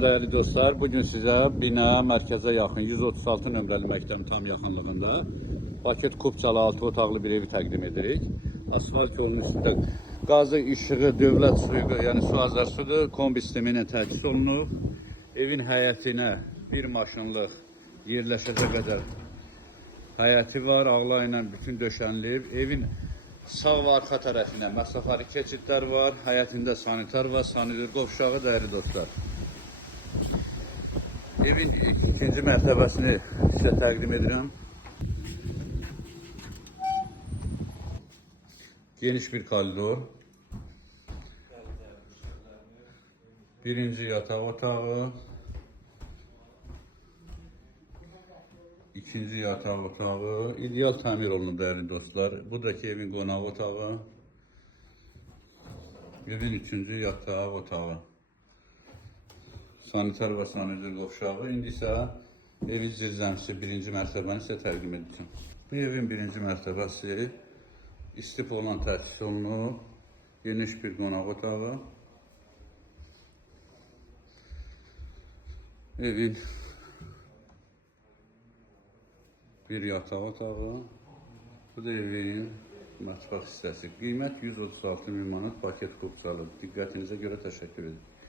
Salam değerli dostlar. Bugün sizə bina mərkəzə yaxın 136 nömrəli məktəbin tam yaxınlığında paket kupçalı 6 otaqlı bir evi təqdim edirik. Asfalt yolunun üstündə qazı, işığı, dövlət suyu, yəni su azar sudur, kombi sistemi ilə təchiz olunub. Evin həyətinə bir maşınlıq yerləşəcək qədər həyəti var, ağla ilə bütün döşənilib. Evin sağ və arxa tərəfinə məsafəli keçidlər var, həyətində sanitar var, sanitör qovşağı dəyərli dostlar. Evin ikinci mərtəbəsini sizə təqdim edirəm. Geniş bir koridor. Birinci yataq otağı. İkinci yataq otağı. İdeal təmir olunub dəyərli dostlar. Buradakı evin qonaq otağı. Evin üçüncü yataq otağı. Sanitar və sanitör qovşağı. İndi isə evin zirzəmisi birinci mərtəbəni sizə təqdim edəcəm. Bu evin birinci mərtəbəsi istif olan təchiz olunub. Geniş bir qonaq otağı. Evin bir yataq otağı. Bu da evin mətbəx hissəsi. Qiymət 136 min manat paket kupçalı. Diqqətinizə görə təşəkkür edirəm.